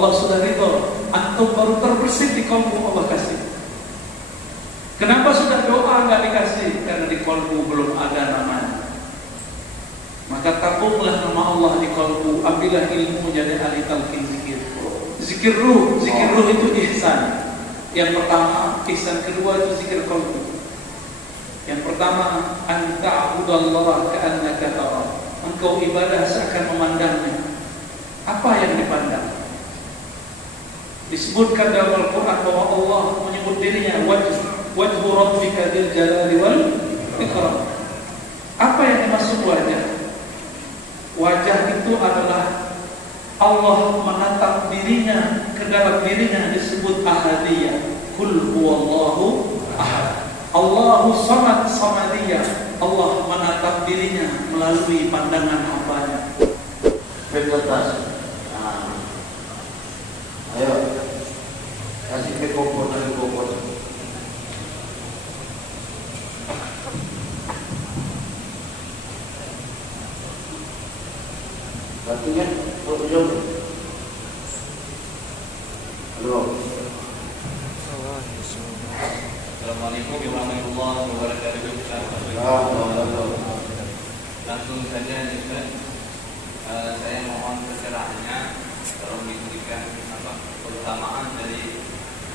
Allah sudah ridho, antum baru terbersih di kalbu, Allah kasih. Kenapa sudah doa nggak dikasih? Karena di kalbu belum ada namanya. Maka tabunglah nama Allah di kalbu, ambillah ilmu jadi ahli talqin zikir. Zikir ruh itu ihsan. Yang pertama, ihsan kedua itu zikir kalbu. Yang pertama, anta'budallaha ka'annaka tara. Engkau ibadah seakan memandangnya. Apa yang dipandang? Disebutkan dalam Al-Quran bahwa Allah menyebut dirinya wajhu rabbika dzil jalali wal ikram. Apa yang dimaksud wajah? Wajah itu adalah Allah menatap dirinya, ke dalam dirinya disebut ahadiyah. Qul huwallahu ahad. Allahu samad samadiyah. Allah menatap dirinya melalui pandangan hambanya. Berdoa. Ayo, kasih ke kompor dari kompor. Artinya, jom. Halo. Assalamualaikum warahmatullahi wabarakatuh. Langsung saja, Ustaz. Saya mohon pencerahannya, tolong diberikan keutamaan dari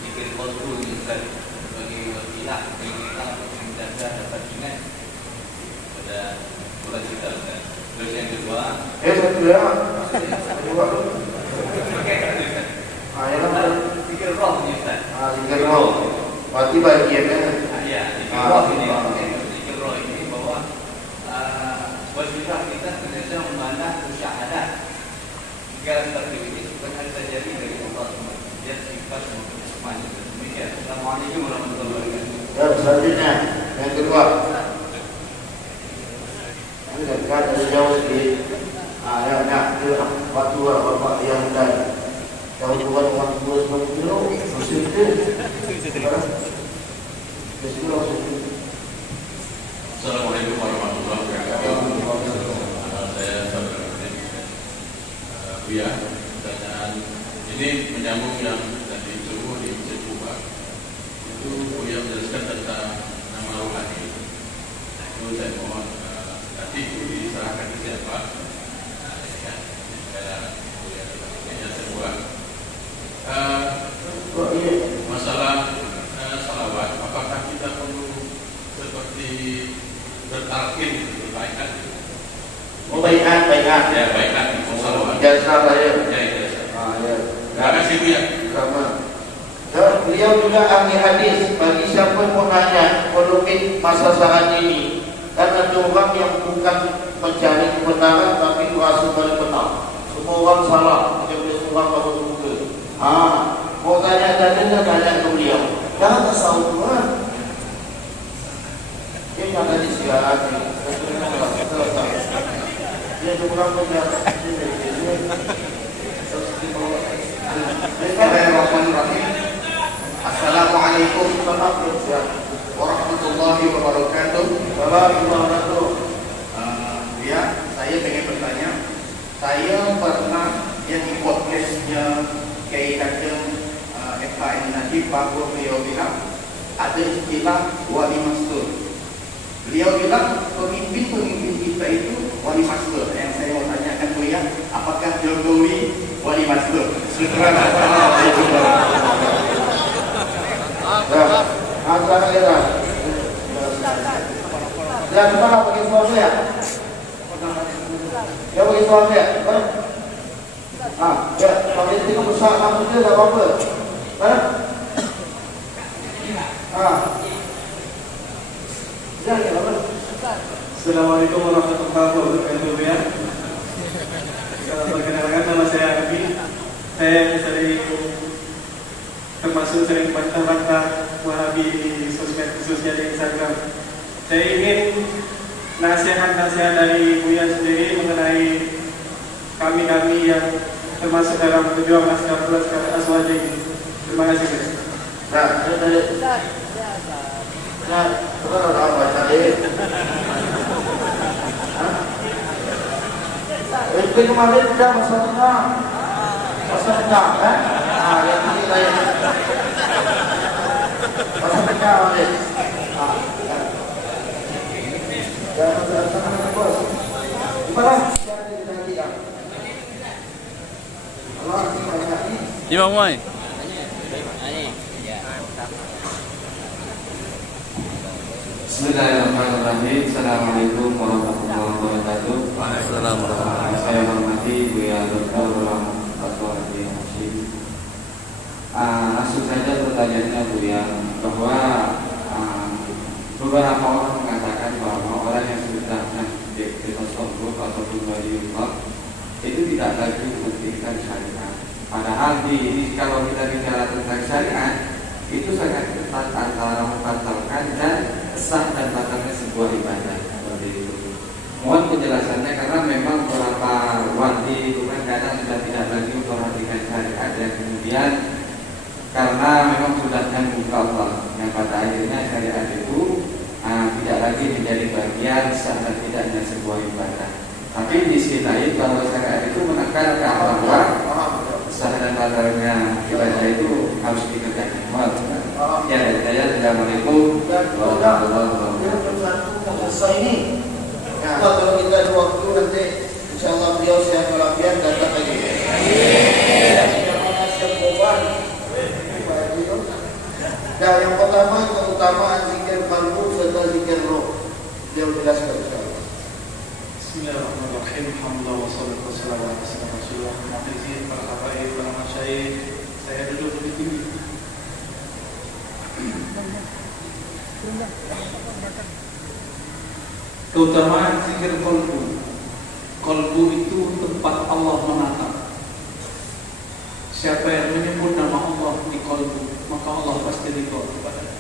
zikir qalbu Ustaz sebagai wasilah bagi kita untuk menjaga dapat ingat pada bulan kita, Ustaz. Terus yang kedua, zikir roh ini, Ustaz. Zikir roh. Berarti bagiannya. Ya, zikir roh ini. Zikir roh ini bahwa wasilah kita senantiasa memandang syahadat. Segala seperti ini bukan terjadi dari Allah. Dia sifat semuanya. Demikian. Assalamualaikum warahmatullahi wabarakatuh. Ya, selanjutnya yang kedua. Ini dekat dari jauh sedikit. Yang waktu bapak yang muda. Jauh bukan orang tua 90 kilo. Mesti itu. Assalamualaikum warahmatullahi wabarakatuh. Saya saudara Buya. Pertanyaan ini menyambung yang tadi subuh di Masjid Kuba. Itu Buya menjelaskan tentang nama rohani. Itu saya mohon nanti itu diserahkan ke siapa? Yang kedua, masalah salawat. Apakah kita perlu seperti bertalqin, berbaikat? Oh, baikat. Ya, baikat. Salawat. Ijazah saya. Ya, ijazah. Ya. Terima kasih, Bu ya. Sama. Beliau juga ahli hadis. Bagi siapa yang mau nanya polemik masa saat ini, karena ada orang yang bukan mencari kebenaran tapi merasa paling benar. Semua orang salah. Dia boleh semua baru muka. Mau tanya ke beliau. Jangan kesalahan. Dia jangan disiarkan. Dia kurang menjaga. Bismillahirrahmanirrahim. Assalamualaikum warahmatullahi wabarakatuh. Ya, saya pengen bertanya. Saya pernah di podcastnya Kiai Kacem FKN Najib bahwa beliau bilang ada istilah wali mastur. Beliau bilang pemimpin-pemimpin kita itu wali mastur. Yang saya mau tanyakan Buya, apakah Jokowi wali mastur? Assalamualaikum warahmatullahi wabarakatuh. Ya, kita nggak pakai suami ya? Ya, pakai suami ya? Ya, kalau dia tinggal besar kamu dia nggak apa-apa. Assalamualaikum warahmatullahi wabarakatuh ya. Perkenalkan, nama saya Abi. Saya sering termasuk sering bantah-bantah Wahabi di sosmed, khususnya di Instagram. Saya ingin nasihat-nasihat dari Buya sendiri mengenai kami-kami yang termasuk dalam pejuang Askar Plus Aswaja ini. Terima kasih guys. Itu kemarin sudah masalahnya. Masalah pecah kan? Nah, yang ini lain. Masa pecah oleh. Jangan berantakan bos. Gimana? Jadi lagi kan? Allah ini. Imam Mai. Bismillahirrahmanirrahim. Assalamualaikum warahmatullahi wabarakatuh. Waalaikumsalam. Saya hormati Buya Dr. Fatwa Hashim. Langsung saja pertanyaannya Buya, bahwa beberapa orang mengatakan bahwa orang yang sudah di tasawuf ataupun waliullah itu tidak lagi mementingkan syariat. Padahal kalau kita bicara tentang syariat itu sangat ketat antara membatalkan dan sah dan batalnya sebuah ibadah seperti itu. Mohon penjelasannya karena memang beberapa wali itu kan kadang sudah tidak lagi memperhatikan syariat dan kemudian karena memang sudah nyambung ke Allah yang pada akhirnya syariat itu tidak lagi menjadi bagian sah dan tidaknya sebuah ibadah. Tapi di sisi lain kalau syariat itu menekankan bahwa sah dan batalnya ibadah itu harus dikerjakan. Ya, saya Assalamualaikum warahmatullahi wabarakatuh. Selesai ini. Nah, kalau kita ada waktu nanti insyaallah beliau sehat walafiat datang lagi. Nah, yang pertama keutamaan zikir qalbu serta zikir roh. Beliau jelaskan insyaallah. Bismillahirrahmanirrahim. Alhamdulillah wassalatu wassalamu ala Rasulullah. Mohon izin para habaib, para masyayikh, saya duduk di sini. Keutamaan zikir qalbu. Qalbu itu tempat Allah menatap. Siapa yang menyebut nama Allah di qalbu, maka Allah pasti ridho kepadanya.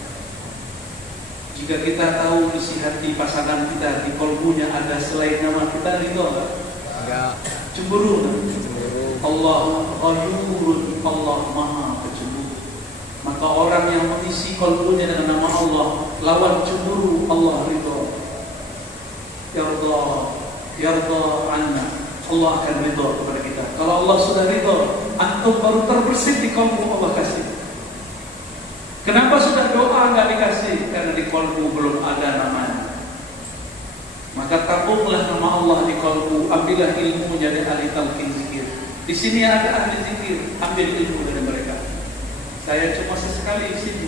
Jika kita tahu isi hati pasangan kita di qalbunya ada selain nama kita, ridho enggak? Cemburu kan? Allah ghayurun, Allah maha pencemburu. Maka orang yang mengisi qalbunya dengan nama Allah, lawan cemburu, Allah ridho. Yarda anna, Allah akan ridho kepada kita. Kalau Allah sudah ridho, antum baru terbersih di qalbu Allah kasih. Kenapa sudah doa enggak dikasih? Karena di qalbu belum ada namanya. Maka tabunglah nama Allah di qalbu, ambillah ilmu jadi ahli talqin zikir. Di sini ada ahli zikir, ambil ilmu dari mereka. Saya cuma sesekali di sini.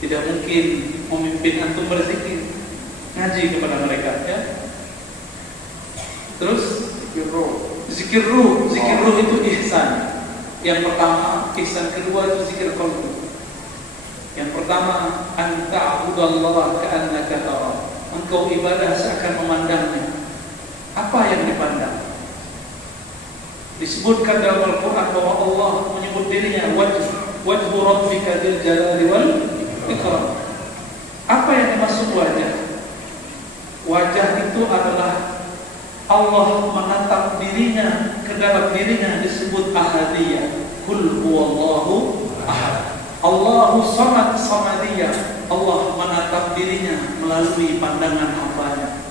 Tidak mungkin memimpin antum berzikir. Ngaji kepada mereka, ya. Terus zikir ruh itu ihsan. Yang pertama, ihsan kedua itu zikir qalbu. Yang pertama, anta a'budallaha ka'annaka tara. Engkau ibadah seakan memandangnya. Apa yang dipandang? Disebutkan dalam Al-Quran bahwa Allah menyebut dirinya wajhu rabbika dzil jalali wal ikram. Apa yang dimaksud wajah? Wajah itu adalah Allah menatap dirinya, ke dalam dirinya disebut ahadiyah. Qul huwallahu ahad. Allahu samad samadiyah. Allah menatap dirinya melalui pandangan hambanya.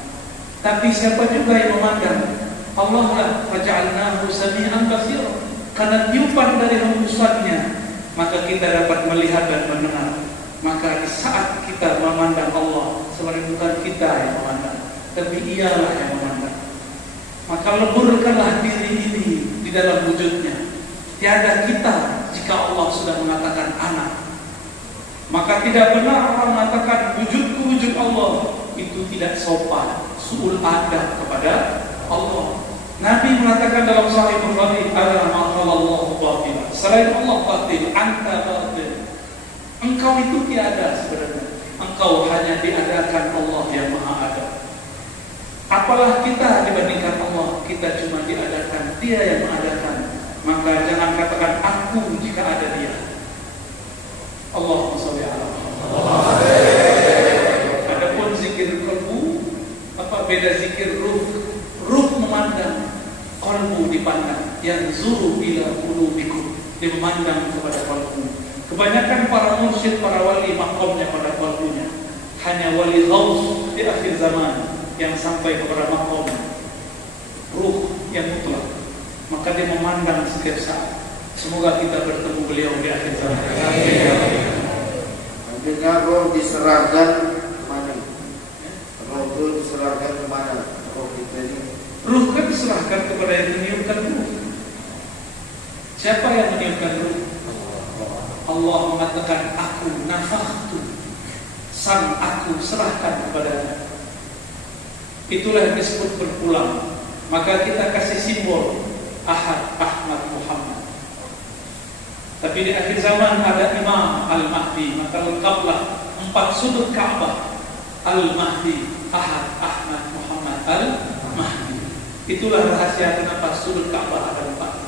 Tapi siapa juga yang memandang? Allah lah faja'alnahu sami'an basira. Karena tiupan dari hembusannya, maka kita dapat melihat dan mendengar. Maka di saat kita memandang Allah, sebenarnya bukan kita yang memandang, tapi Ialah yang memandang. Maka leburkanlah diri ini di dalam wujudnya. Tiada kita jika Allah sudah mengatakan anak. Maka tidak benar orang mengatakan wujudku wujud Allah. Itu tidak sopan, su'ul adab kepada Allah. Nabi mengatakan dalam Sahih Bukhari, "Ala ma khalallahu batil." Selain Allah batil, anta batil. Engkau itu tiada sebenarnya. Engkau hanya diadakan Allah yang Maha Ada. Apalah kita dibandingkan Allah? Kita cuma diadakan, Dia yang mengadakan. Maka jangan katakan aku jika ada Dia. Allahumma sholli ala Muhammad. Adapun zikir qalbu, apa beda zikir ruh? Ruh memandang, qalbu dipandang. Yang zuru ila qulubikum, dia memandang kepada qalbu. Kebanyakan para mursyid, para wali makomnya pada qalbunya. Hanya wali ghaus di akhir zaman yang sampai kepada makom ruh yang mutlak. Maka dia memandang setiap saat. Semoga kita bertemu beliau di akhir zaman. Nantinya roh diserahkan kemana? Roh itu diserahkan kemana? Roh kita ini. Ruh kan diserahkan kepada yang meniupkan ruh. Siapa yang meniupkan ruh? Allah mengatakan, aku nafakhtu, sang aku serahkan kepadanya. Itulah yang disebut berpulang. Maka kita kasih simbol Ahad, Ahmad, Muhammad. Tapi di akhir zaman ada Imam Al-Mahdi, maka lengkaplah 4 sudut Ka'bah: Al-Mahdi, Ahad, Ahmad, Muhammad, Al-Mahdi. Itulah rahasia kenapa sudut Ka'bah ada 4.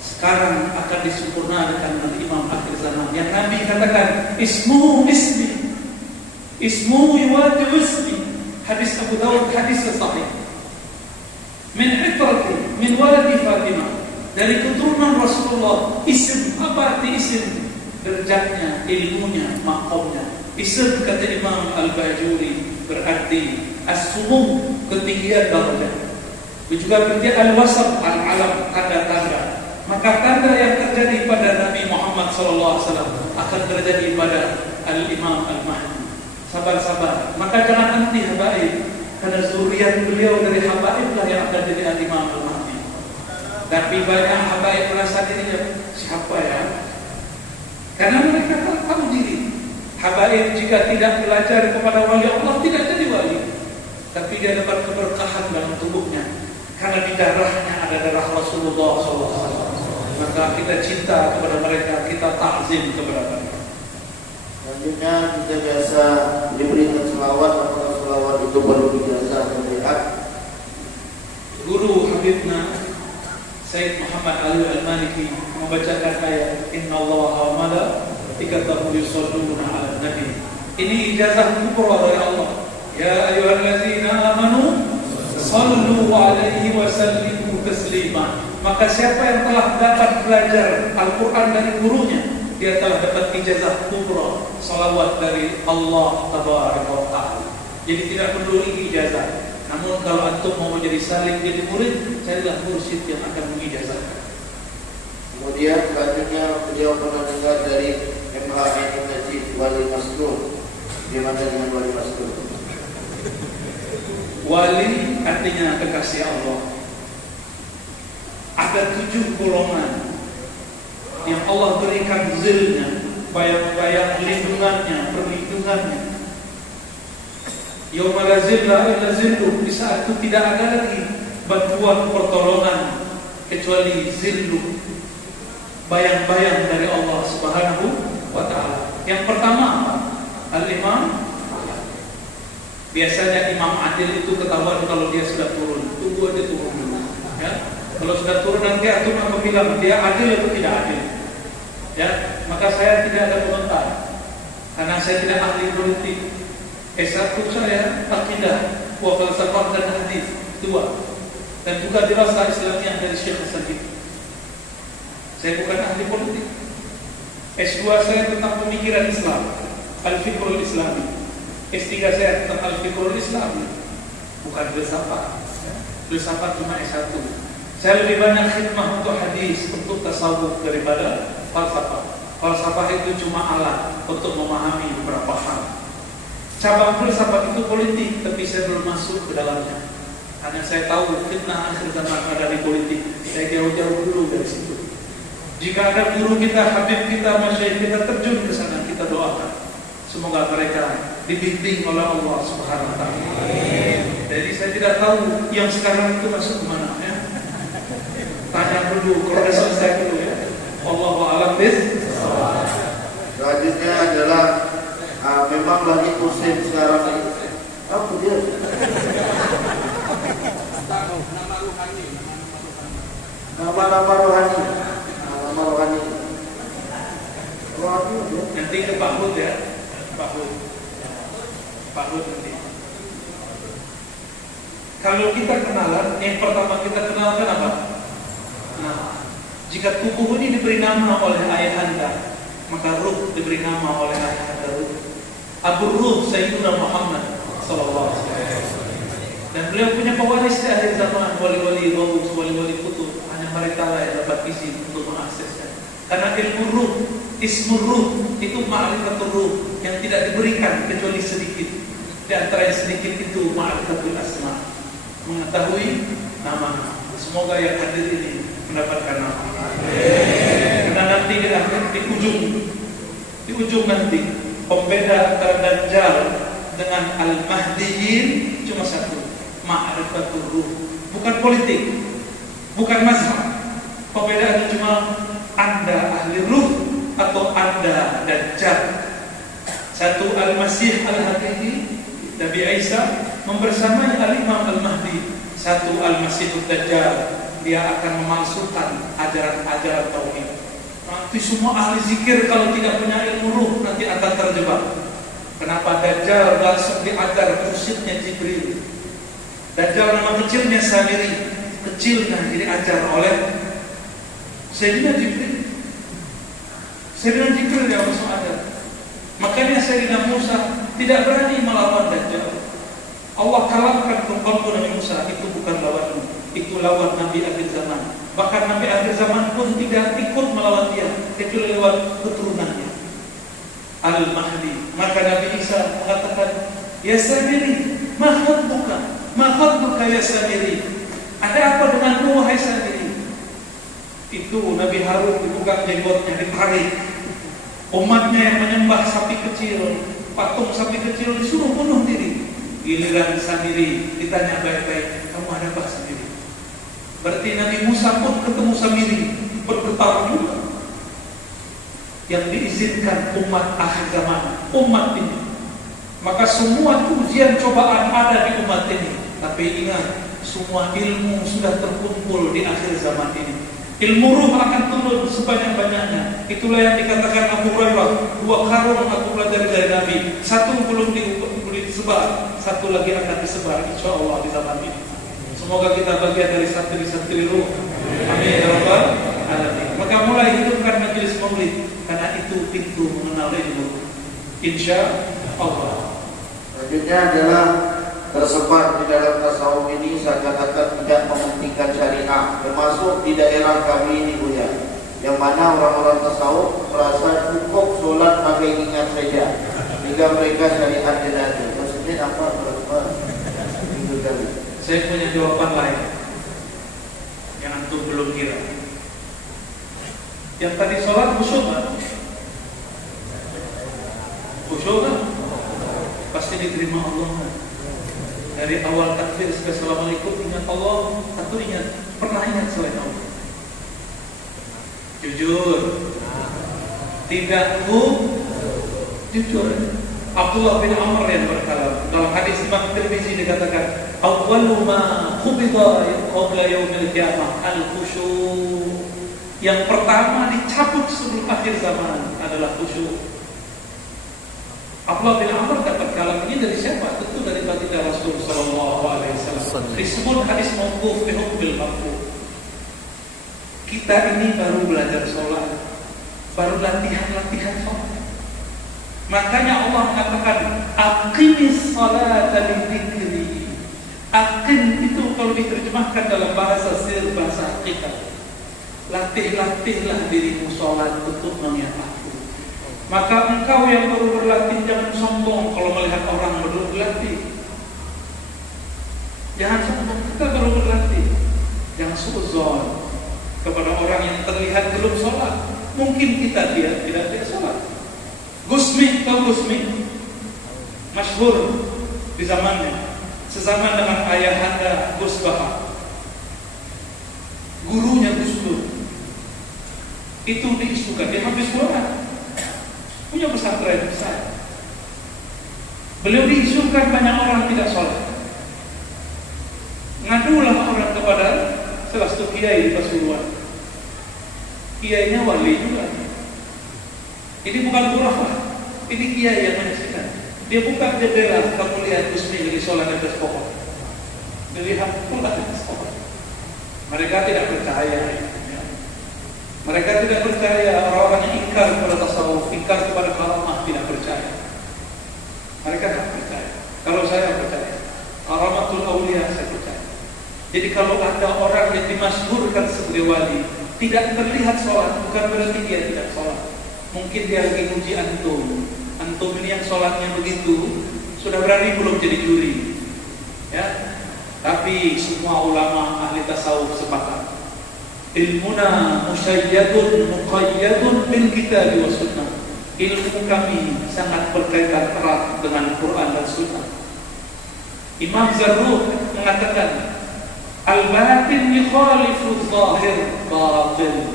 Sekarang akan disempurnakan oleh Imam akhir zaman yang Nabi katakan, ismu ismi, ismu yuwadi ismi. Hadis Abu Dawud, hadis sahih. Min itrati, min waladi Fatimah, dari keturunan Rasulullah. Isim, apa arti isim? Derajatnya, ilmunya, maqamnya. Isim kata Imam Al-Bajuri berarti as-sumum, ketinggian darajat. Juga berarti al-wasab, al-alam, tanda-tanda. Maka tanda yang terjadi pada Nabi Muhammad SAW akan terjadi pada Al-Imam Al-Mahdi. Sabar-sabar. Maka jangan anti habaib, karena zuriat beliau dari habaib lah yang akan jadi Al-Imam Al-Mahdi. Tapi banyak habaib merasa dirinya siapa ya? Karena mereka tak tahu diri. Habaib jika tidak belajar kepada wali Allah tidak jadi wali, tapi dia dapat keberkahan dalam tubuhnya karena di darahnya ada darah Rasulullah SAW. Maka kita cinta kepada mereka, kita takzim kepada mereka. Selanjutnya kita biasa diberikan selawat, apakah selawat itu perlu biasa atau tidak? Guru Habibna Sayyid Muhammad Ali Al-Maliki membacakan ayat Innallaha wa malaikatahu yusholluna 'alan nabi. Ini ijazah kubra dari Allah. Ya ayyuhallazina amanu sallu 'alaihi wa sallimu taslima. Maka siapa yang telah dapat belajar Al-Quran dari gurunya, dia telah dapat ijazah kubra, salawat dari Allah Tabaraka wa Ta'ala. Jadi tidak perlu lagi ijazah. Namun kalau antum mau jadi saling jadi murid, carilah mursyid yang akan mengijazahkan. Kemudian selanjutnya beliau pernah dengar dari MHN Najib Wali Masdur. Bagaimana dengan Wali Masdur? Wali artinya kekasih Allah. Ada 7 golongan yang Allah berikan zilnya, bayang-bayang lindungannya, perlindungannya. Yauma la zilla illa zilluh, di saat itu tidak ada lagi bantuan pertolongan kecuali zilluh, bayang-bayang dari Allah Subhanahu wa Ta'ala. Yang pertama Al-Imam. Biasanya Imam Adil itu ketahuan kalau dia sudah turun. Tunggu aja turun dulu, ya. Kalau sudah turun nanti antum akan bilang dia adil atau tidak adil, ya. Maka saya tidak ada komentar karena saya tidak ahli politik. S1 saya akidah, wa falsafah dan hadis 2, dan juga dirasa Islamiyah dari Syekh Hasan Hidayat. Saya bukan ahli politik. S2 saya tentang pemikiran Islam, al-fiqhul Islami. S3 saya tentang al-fiqhul Islami, bukan filsafat. Filsafat cuma S1. Saya lebih banyak khidmah untuk hadis, untuk tasawuf daripada falsafah. Falsafah itu cuma alat untuk memahami beberapa hal. Cabang filsafat itu politik, tapi saya belum masuk ke dalamnya. Karena saya tahu fitnah akhir zaman ada di politik. Saya jauh-jauh dulu dari situ. Jika ada guru kita, habib kita, masyayikh kita terjun ke sana, kita doakan. Semoga mereka dibimbing oleh Allah Subhanahu wa Ta'ala. Jadi saya tidak tahu yang sekarang itu masuk ke mana, ya. Tanya dulu, kalau sudah selesai dulu, ya. Wallahu a'lam bishawab. Selanjutnya adalah memang lagi musim sekarang ini. Apa dia? Nama-nama rohani. Nama rohani. Rohani ya. Nanti ke Pak Hud, ya. Pak Hud nanti. Kalau kita kenalan, yang pertama kita kenalkan apa? Nah, jika tubuh ini diberi nama oleh ayahanda, maka ruh diberi nama oleh ayahanda ruh. Abu Ruh Sayyidina Muhammad sallallahu alaihi wasallam. Dan beliau punya pewaris di akhir zaman, wali-wali Ghaus, wali-wali kutub. Hanya hanya mereka lah yang dapat izin untuk mengaksesnya. Karena ilmu ruh, ismur ruh itu ma'rifatul ruh yang tidak diberikan kecuali sedikit. Di antara yang sedikit itu ma'rifatul asma, mengetahui nama. Semoga yang hadir ini mendapatkan nama. Karena nanti di ujung nanti pembeda antara Dajjal dengan Al-Mahdiyin cuma satu, ma'rifatul ruh. Bukan politik, bukan mazhab. Perbedaannya cuma Anda ahli ruh atau Anda Dajjal. Satu Al-Masih Al-Hakiki, Nabi Isa membersamai Al-Imam Al-Mahdi. Satu Al-Masih Dajjal, dia akan memalsukan ajaran-ajaran tauhid. Nanti semua ahli zikir kalau tidak punya ilmu ruh nanti akan terjebak. Kenapa Dajjal langsung diajar mursyidnya Jibril? Dajjal nama kecilnya Samiri, kecilnya diajar oleh Sayyidina Jibril. Sayyidina Jibril yang langsung ada. Makanya Sayyidina Musa tidak berani melawan Dajjal. Allah kalahkan kelompok Nabi Musa, itu bukan lawanmu, itu lawan Nabi akhir zaman. Bahkan Nabi akhir zaman pun tidak ikut melawan dia, kecuali lewat keturunannya Al-Mahdi. Maka Nabi Isa mengatakan, ya Samiri, ma khatbuka ya Samiri, ada apa denganmu wahai Samiri? Itu Nabi Harun dibuka jenggotnya, ditarik. Umatnya yang menyembah sapi kecil, patung sapi kecil disuruh bunuh diri. Giliran Samiri ditanya baik-baik, kamu ada apa Samiri? Berarti Nabi Musa pun ketemu Samiri, bergetar juga. Yang diizinkan umat akhir zaman, umat ini. Maka semua ujian cobaan ada di umat ini. Tapi ingat, semua ilmu sudah terkumpul di akhir zaman ini. Ilmu ruh akan turun sebanyak-banyaknya. Itulah yang dikatakan Abu Hurairah, 2 karung aku belajar dari Nabi. 1 belum disebar, 1 lagi akan disebar insya Allah di zaman ini. Semoga kita bagian dari santri-santri ruh. Amin ya rabbal alamin. Maka mulai hidupkan majelis maulid, karena itu pintu mengenal ilmu. Insya Allah. Selanjutnya adalah tersebar di dalam tasawuf ini seakan-akan tidak mementingkan syariah, termasuk di daerah kami ini Buya, yang mana orang-orang tasawuf merasa cukup sholat pakai ingat saja, sehingga mereka syariat tidak ada. Maksudnya apa? Saya punya jawaban lain yang antum belum kira. Yang tadi sholat khusyuk kan? Khusyuk kan? Pasti diterima Allah kan? Dari awal takbir sampai assalamualaikum ingat Allah atau pernah ingat selain Allah? Jujur. Tidak jujur. Abdullah bin Amr yang berkata dalam hadis Imam Tirmizi dikatakan, awwalu ma khubida qabla yaumil qiyamah al-khusyu'. Yang pertama dicabut sebelum akhir zaman adalah khusyuk. Abdullah bin Amr dapat kalam ini dari siapa? Tentu dari baginda Rasul sallallahu alaihi wasallam. Disebut hadis mauquf bi hukmil marfu'. Kita ini baru belajar sholat, baru latihan sholat. Makanya Allah mengatakan aqimis sholata li dzikri. Aqim itu kalau diterjemahkan dalam bahasa sir, bahasa kita, latihlah dirimu sholat untuk mengingat aku. Maka engkau yang baru berlatih jangan sombong kalau melihat orang baru berlatih. Jangan sombong, kita baru berlatih. Jangan suudzon kepada orang yang terlihat belum sholat. Mungkin kita tidak sholat. Gusmi, tahu Gusmi? Masyhur di zamannya, sezaman dengan ayahanda Gus Baha, gurunya Gus Dur. Itu diisukan, dia habis Quran, punya pesantren besar. Beliau diisukan banyak orang tidak sholat. Ngadulah orang kepada salah satu kiai di Pasuruan. Kiainya wali juga. Ini bukan khurafah, ini kiai yang menyaksikan. Dia buka jendela, kamu lihat Gusmi lagi sholat di atas pohon. Dilihat pula di atas pohon. Mereka tidak percaya. Mereka tidak percaya, orang-orang yang ingkar kepada tasawuf, ingkar kepada karamah, tidak percaya. Mereka tidak percaya. Kalau saya percaya, karamatul aulia saya percaya. Jadi kalau ada orang yang dimasyhurkan sebagai wali, tidak terlihat sholat, bukan berarti dia tidak sholat. Mungkin dia lagi uji antum. Antum ini yang sholatnya begitu, sudah berani belum jadi juri? Ya. Tapi semua ulama ahli tasawuf sepakat. Ilmuna musyayyadun muqayyadun bil kitab wa sunnah. Ilmu kami sangat berkaitan erat dengan Quran dan Sunnah. Imam Zarruq mengatakan, al-batin yukhalifu zahir batil.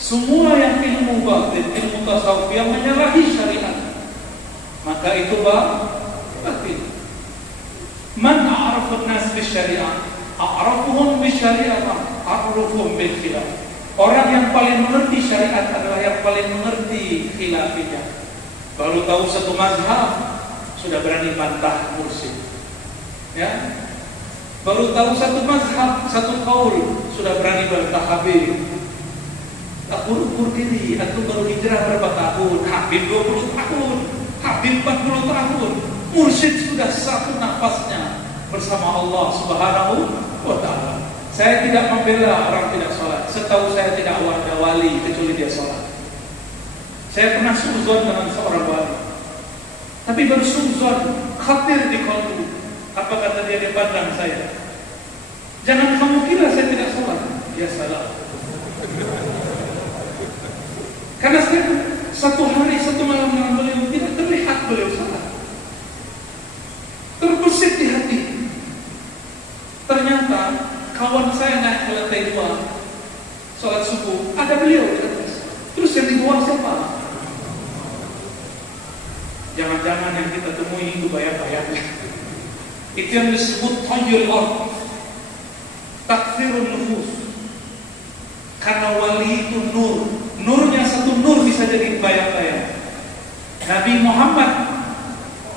Semua yang ilmu batin, ilmu tasawuf yang menyalahi syariat, maka itu batil. Man a'rafa an-nas bisyariah, a'rafuhum bisyariah, a'rafuhum bil khilaf. Orang yang paling mengerti syariat adalah yang paling mengerti khilafiyah. Baru tahu satu mazhab, sudah berani bantah mursyid. Ya, baru tahu satu mazhab, satu qaul, sudah berani bantah Habib. Tak ukur diri, antum baru hijrah berapa tahun? Habib 20 tahun, Habib 40 tahun. Mursyid sudah satu nafasnya bersama Allah Subhanahu wa ta'ala. Saya tidak membela orang tidak sholat. Setahu saya tidak ada wali kecuali dia sholat. Saya pernah suzon dengan seorang wali, tapi baru suzon, khatir di qalbi. Apa kata dia pandang saya? Jangan kamu kira saya tidak sholat. Ya salah. Karena saya satu hari satu malam dengan beliau tidak terlihat beliau sholat. Terbesit di hati. Ternyata kawan saya naik ke lantai 2 sholat subuh, ada beliau di atas. Terus yang di bawah siapa? Jangan-jangan yang kita temui itu bayar-bayarnya. Itu yang disebut tayyul ard, takfirun nufus. Karena wali itu nur, nurnya satu nur bisa jadi bayar-bayar. Nabi Muhammad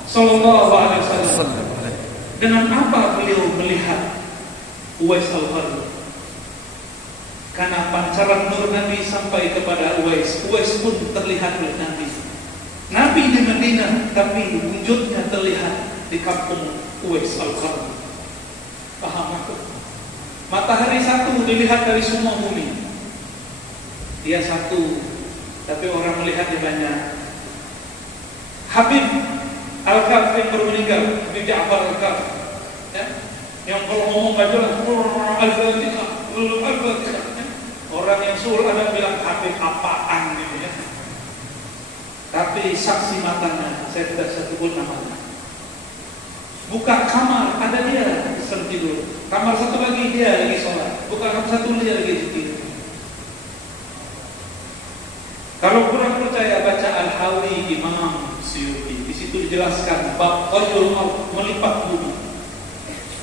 sallallahu alaihi wasallam, dengan apa beliau melihat Uwais al-Qarni? Karena pancaran nur Nabi sampai kepada Uwais. Uwais pun terlihat oleh Nabi. Nabi di Madinah, tapi wujudnya terlihat di kampung Uwais al-Qarni. Paham aku? Matahari satu dilihat dari semua bumi. Dia satu, tapi orang melihatnya banyak. Habib Al-Kaf yang baru meninggal, Habib Ja'far Al-Kaf, ya? Yang kalau ngomong gak jelas, Al-Fatihah, Al-Fatihah, ya? Orang yang suruh ada bilang Habib apaan gitu ya. Tapi saksi matanya, saya tidak sebut namanya. Buka kamar, ada dia sedang tidur. Kamar satu lagi dia lagi sholat. Buka kamar satu dia lagi tidur. Kalau kurang percaya, baca Al-Hawi Imam Suyuti. Di situ dijelaskan bab qayyul ard, melipat bumi.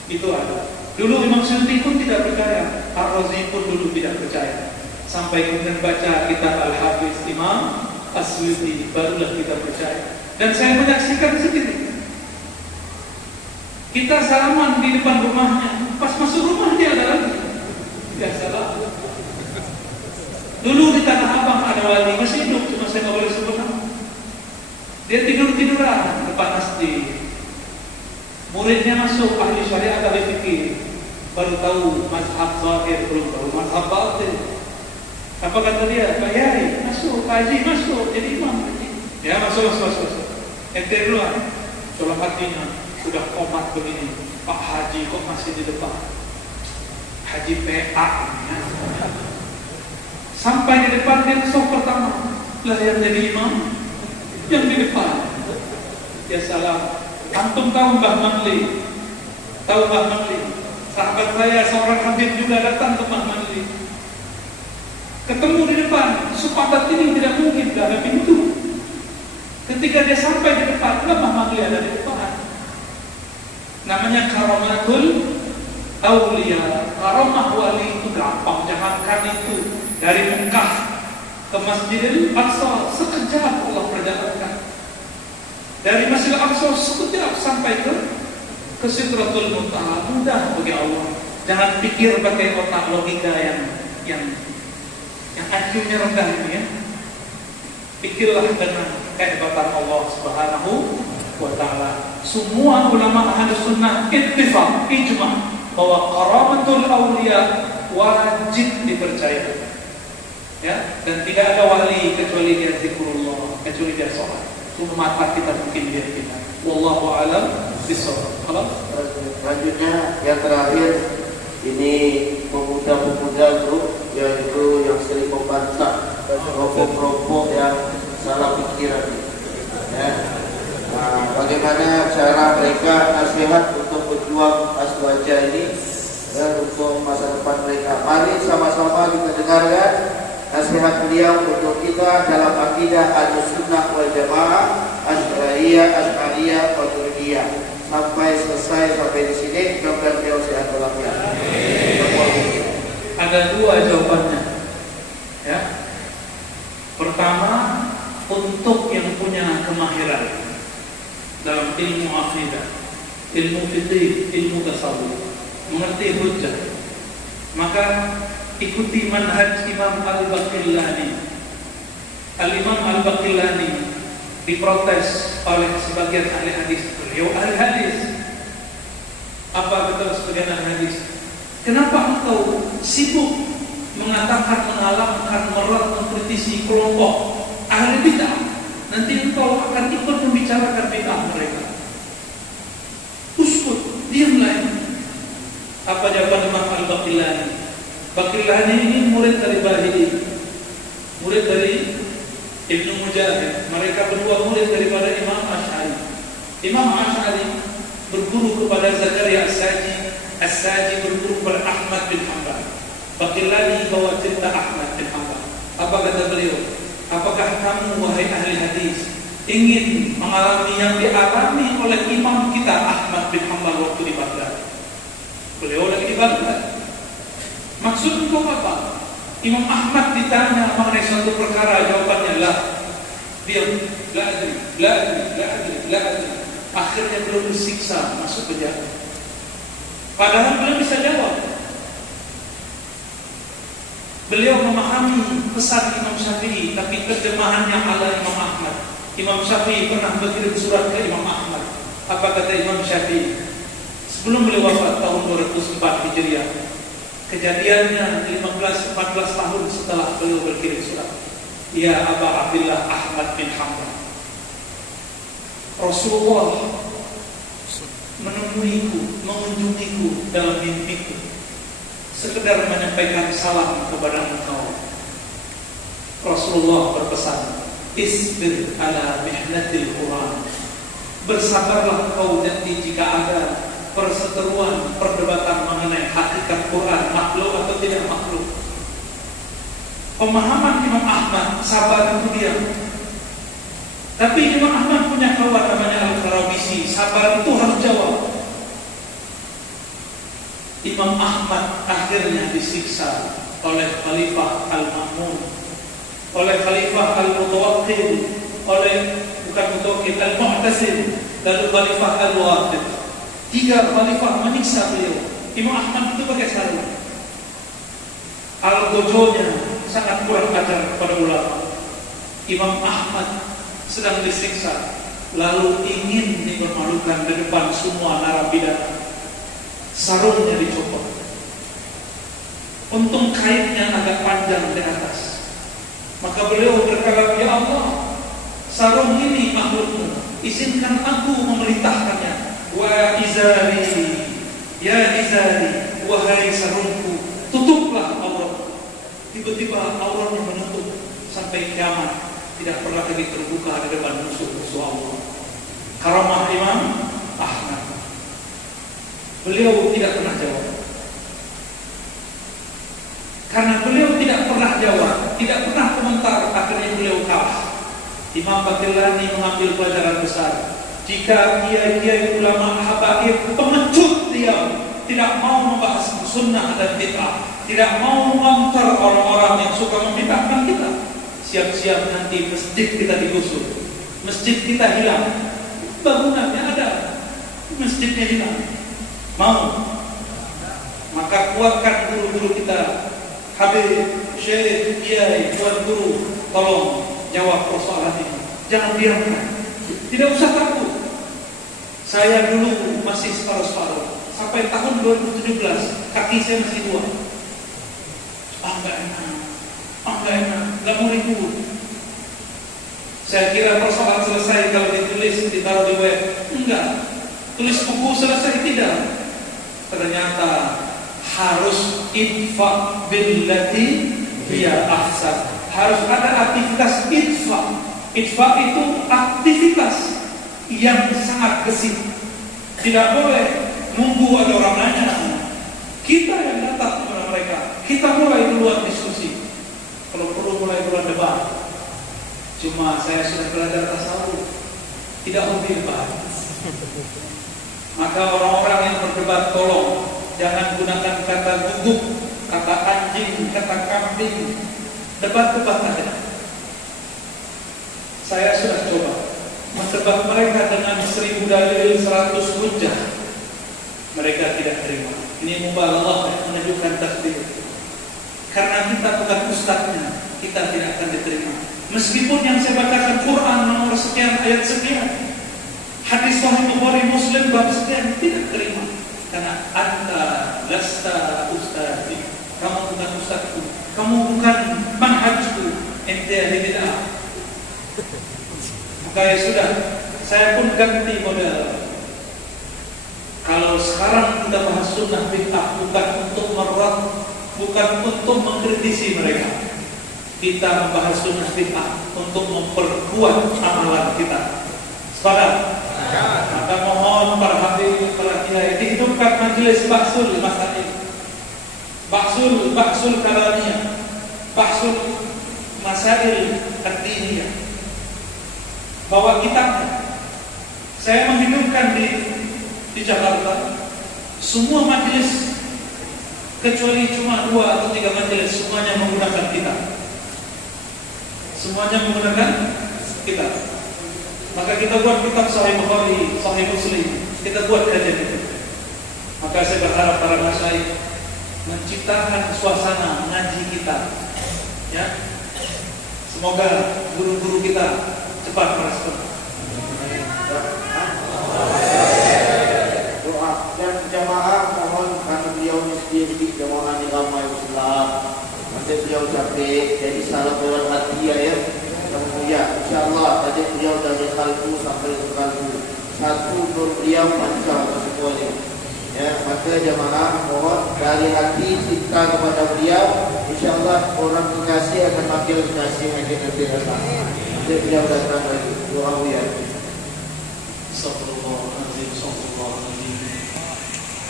Itu ada. Dulu Imam Suyuti pun tidak percaya, Ar-Razi pun dulu tidak percaya. Sampai kemudian baca kitab Al-Hafiz Imam As-Suyuti, barulah kita percaya. Dan saya menyaksikan sendiri. Kita salaman di depan rumahnya, pas masuk rumah dia ada lagi. Biasalah. Dulu di Tanah Abang ada wali, masih hidup, cuma saya nggak boleh sebut nama. Dia tiduran depan masjid. Muridnya masuk, ahli syariah ahli fikih, baru tahu mazhab zahir, belum tahu mazhab batin. Apa kata dia? Pak Yai, masuk, Pak Haji masuk, jadi imam. Ya masuk. Ente duluan, sholat hatinya sudah komat begini. Pak Haji kok masih di depan? Haji PA. Ya. Sampai di depan dia sok pertama, lah yang jadi imam, yang di depan. Ya salam. Antum tahu Mbah Manli? Tahu Mbah Manli? Sahabat saya seorang habib juga datang ke Mbah Manli. Ketemu di depan, sepadat ini tidak mungkin gak ada pintu. Ketika dia sampai di depan, Mbah Manli ada di depan. Namanya karamatul auliya. Karamah wali itu gampang, jangankan itu. Dari Mekah ke Masjidil Aqsa sekejap Allah perjalankan. Dari Masjidil Aqsa sekejap sampai ke Sidratul Muntaha, mudah bagi Allah. Jangan pikir pakai otak logika yang IQ-nya rendah ini ya. Pikirlah dengan kehebatan Allah Subhanahu wa ta'ala. Semua ulama ahli sunnah ittifaq, ijma', bahwa karamatul aulia wajib dipercaya. Ya, dan tidak ada wali kecuali dia zikrullah, kecuali dia sholat. Cuma mata kita mungkin dia kita. Wallahu a'lam bishawab. Selanjutnya yang terakhir ini pemuda-pemuda grup yaitu yang sering membantah kelompok-kelompok yang salah pikiran. Ya. Nah, bagaimana cara mereka nasihat untuk berjuang aswaja ini dan untuk masa depan mereka? Mari sama-sama kita dengarkan nasihat beliau untuk kita dalam akidah Ahlussunnah wal Jamaah, Asy'ariyah, Maturidiyah. Sampai selesai sampai di sini, mudah-mudahan beliau sehat walafiat. Ada dua jawabannya. Ya. Pertama, untuk yang punya kemahiran dalam ilmu akidah, ilmu fikih, ilmu tasawuf, mengerti hujjah, maka ikuti manhaj Imam Al-Baqillani. Al-Imam Al-Baqillani diprotes oleh sebagian ahli hadis. Beliau ahli hadis. Apa kata sebagian ahli hadis? Kenapa engkau sibuk mengatakan, mengalahkan, mengkritisi kelompok ahli bid'ah? Nanti engkau akan ikut membicarakan bid'ah mereka. Uskut, diamlah. Apa jawaban Imam Al-Baqillani? Baqillani ini murid dari Bahili, murid dari Ibnu Mujahid. Mereka berdua murid daripada Imam Asy'ari. Imam Asy'ari berguru kepada Zakaria As-Saji, As-Saji berguru kepada Ahmad bin Hanbal. Baqillani bawa cerita Ahmad bin Hanbal. Apa kata beliau? Apakah kamu wahai ahli hadis ingin mengalami yang dialami oleh imam kita Ahmad bin Hanbal waktu di Baghdad? Beliau lagi di Baghdad. Maksud itu apa? Imam Ahmad ditanya mengenai suatu perkara, jawabannya lah. Diam, la adri. Akhirnya beliau disiksa, masuk penjara. Padahal beliau bisa jawab. Beliau memahami pesan Imam Syafi'i, tapi terjemahannya ala Imam Ahmad. Imam Syafi'i pernah berkirim surat ke Imam Ahmad. Apa kata Imam Syafi'i? Sebelum beliau wafat tahun 204 Hijriah. Kejadiannya 15-14 tahun setelah beliau berkirim surat. Ya Aba Abdillah Ahmad bin Hanbal, Rasulullah menemuiku, mengunjungiku dalam mimpiku, sekedar menyampaikan salam kepada engkau. Rasulullah berpesan, isbir ala mihnatil Quran. Bersabarlah kau nanti jika ada perseteruan, perdebatan mengenai hakikat Quran, makhluk atau tidak makhluk. Pemahaman Imam Ahmad, sabar itu dia. Tapi Imam Ahmad punya kawan namanya Al-Karabisi, sabar itu harus jawab. Imam Ahmad akhirnya disiksa oleh Khalifah Al-Ma'mun, oleh Khalifah Al-Mutawakkil, oleh Al-Mu'tasim, lalu Khalifah Al-Waqid. 3 khalifah menyiksa beliau. Imam Ahmad itu pakai sarung. Al-Gojonya sangat kurang ajar kepada ulama. Imam Ahmad sedang disiksa, lalu ingin dipermalukan di depan semua narapidana. Sarungnya dicopot. Untung kainnya agak panjang di atas. Maka beliau berkata, ya Allah, sarung ini makhlukmu, izinkan aku memerintahkannya. Wa izari, ya izari, wahai sarungku, tutuplah aurat. Tiba-tiba auratnya menutup sampai kiamat, tidak pernah lagi terbuka di depan musuh-musuh Allah. Karamah Imam Ahmad. Beliau tidak pernah jawab. Karena beliau tidak pernah jawab, tidak pernah komentar, akhirnya beliau kalah. Imam Baqillani mengambil pelajaran besar. Jika kiai-kiai ulama habaib pengecut diam, tidak mau membahas sunnah dan bid'ah, tidak mau mengontar orang-orang yang suka membid'ahkan kita, siap-siap nanti masjid kita digusur, masjid kita hilang, bangunannya ada, masjidnya hilang. Mau? Maka kuatkan guru-guru kita, habib, syekh, kiai, tuan guru, tolong jawab persoalan ini. Jangan diamkan. Tidak usah takut. Saya dulu masih separuh-separuh. sampai tahun 2017 kaki saya masih dua. Enggak enak, nggak mau ribut. Saya kira persoalan selesai kalau ditulis ditaruh di web. Enggak, tulis buku selesai tidak. Ternyata harus infaq billati hiya ahsan. Harus ada aktivitas infaq. Infaq itu aktivitas yang sangat gesit. Tidak boleh nunggu ada orang nanya. Kita yang datang kepada mereka. Kita mulai duluan diskusi. Kalau perlu mulai duluan debat. Cuma saya sudah belajar tasawuf, tidak hobi debat. Maka orang-orang yang berdebat tolong jangan gunakan kata guguk, kata anjing, kata kambing. Debat-debat aja. Saya sudah coba mendebat mereka dengan 1000 dalil 100 hujjah. Mereka tidak terima. Ini mubalah menunjukkan takdir. Karena kita bukan ustadznya, kita tidak akan diterima. Meskipun yang saya bacakan Quran nomor sekian, ayat sekian, hadis Sahih Bukhari Muslim bab sekian, tidak terima. Karena anta lasta ustadzi, kamu bukan ustadzku, kamu bukan manhajku, ente ahli bid'ah. Maka ya sudah, saya pun ganti model. Kalau sekarang kita bahas sunnah bid'ah bukan untuk merat, bukan untuk mengkritisi mereka. Kita membahas sunnah bid'ah untuk memperkuat amalan kita. Sepakat? Maka mohon para hadirin, para kiai, dihidupkan majelis bahsul masail, bahsul kalamiyah, bahsul masail ad-diniyah. Bawa kitabnya. Saya menghidupkan di Jakarta semua majelis kecuali cuma 2 atau 3 majelis, semuanya menggunakan kitab. Semuanya menggunakan kitab. Maka kita buat kitab Sahih Bukhari, Sahih Muslim, kita buat kajian itu. Maka saya berharap para masyayikh menciptakan suasana ngaji kita, ya. Semoga guru-guru kita cepat merespon. Doa dan jamaah mohon karena beliau sendiri jamaah di ramai Islam. Masih beliau capek, jadi salah berat hati ya. Ya, insyaallah tadi beliau dari kalbu sampai ke kalbu. Satu nur beliau panjang semuanya. Ya, maka jamaah mohon dari hati cinta kepada beliau. Insyaallah orang kekasih akan makin kekasih makin datang. Jadi beliau datang lagi. Doa ya. Astagfirullahaladzim, astagfirullahaladzim.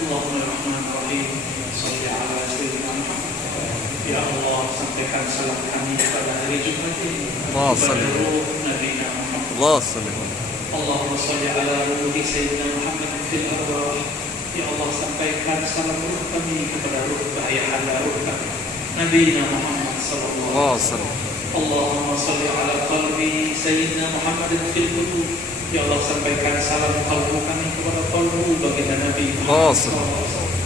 Bismillahirrahmanirrahim. Shalli ala sayyidina Muhammad. Ya Allah, sampaikan salam kami pada hari Jumat ini kepada ruh Nabi Muhammad. Allahumma shalli ala ruhi sayyidina Muhammad fil arwah. Ya Allah, sampaikan salam ruh kami kepada ruh ayahanda ruh Nabi Muhammad sallallahu alaihi wasallam. Allahumma shalli ala qalbi sayyidina Muhammad fil qulub. Ya Allah, sampaikan salam qalbu kami kepada qalbu baginda Nabi Muhammad sallallahu alaihi wasallam.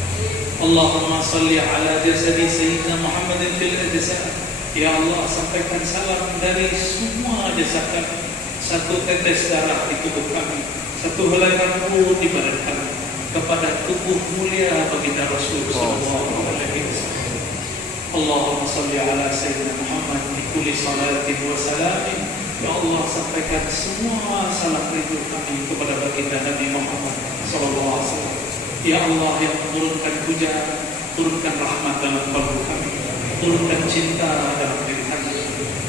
Allahumma salli ala jasadi sayyidina Muhammadin fil ajsad. Ya Allah, sampaikan salam dari semua jasad kami. Satu tetes darah di tubuh kami, satu helai rambut di badan kami, kepada tubuh mulia baginda Rasul sallallahu alaihi wasallam. Allahumma salli ala sayyidina Muhammad fi kulli salatin wa salamin. Ya Allah, sampaikan semua salam ridho kami kepada baginda Nabi Muhammad sallallahu alaihi wasallam. Ya Allah yang menurunkan hujan, turunkan rahmat dalam kalbu kami, turunkan cinta dalam diri kami.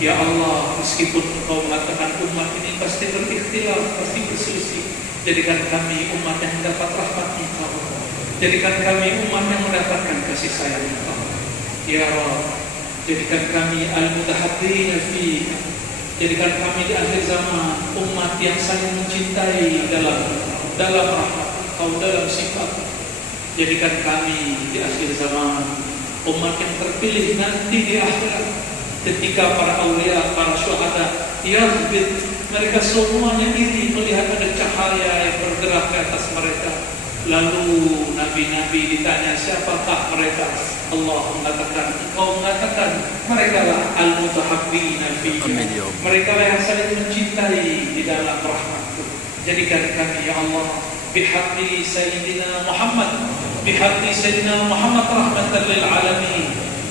Ya Allah, meskipun Engkau mengatakan umat ini pasti berikhtilaf, pasti berselisih, jadikan kami umat yang mendapat rahmat Engkau, jadikan kami umat yang mendapatkan kasih sayang Engkau. Ya Allah, jadikan kami al-mutahabbina fi, jadikan kami di akhir zaman umat yang saling mencintai dalam rahmat Engkau, dalam sifat. Jadikan kami di akhir zaman umat yang terpilih nanti di akhirat, ketika para aulia, para syuhada yazbit, mereka semuanya iri melihat ada cahaya yang bergerak ke atas mereka. Lalu nabi-nabi ditanya, siapakah mereka? Allah mengatakan, Engkau mengatakan mereka lah al-mutahabbina fi, mereka lah yang saling mencintai di dalam rahmat-Mu. Jadikan kami ya Allah bihaqqi sayyidina Muhammad بحق سيدنا محمد رحمة للعالمين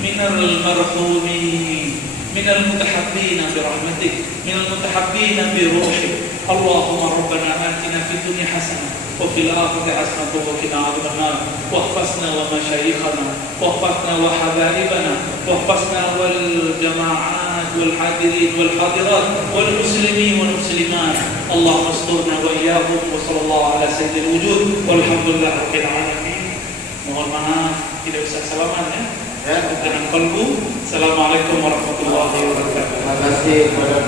من المرحومين من المتحبين برحمتك من المتحبين بروحك. اللهم ربنا آتنا في الدنيا حسنة وفي الآخرة حسنة وقنا عذاب النار. واحفظنا ومشايخنا واحفظنا وحبائبنا واحفظنا والجماعات والحاضرين والحاضرات والمسلمين والمسلمات. اللهم استرنا وإياهم. وصلى الله على سيد الوجود والحمد لله رب العالمين. Mohon maaf tidak bisa salaman ya. Dengan kalbu. Assalamualaikum warahmatullahi wabarakatuh. Terima kasih.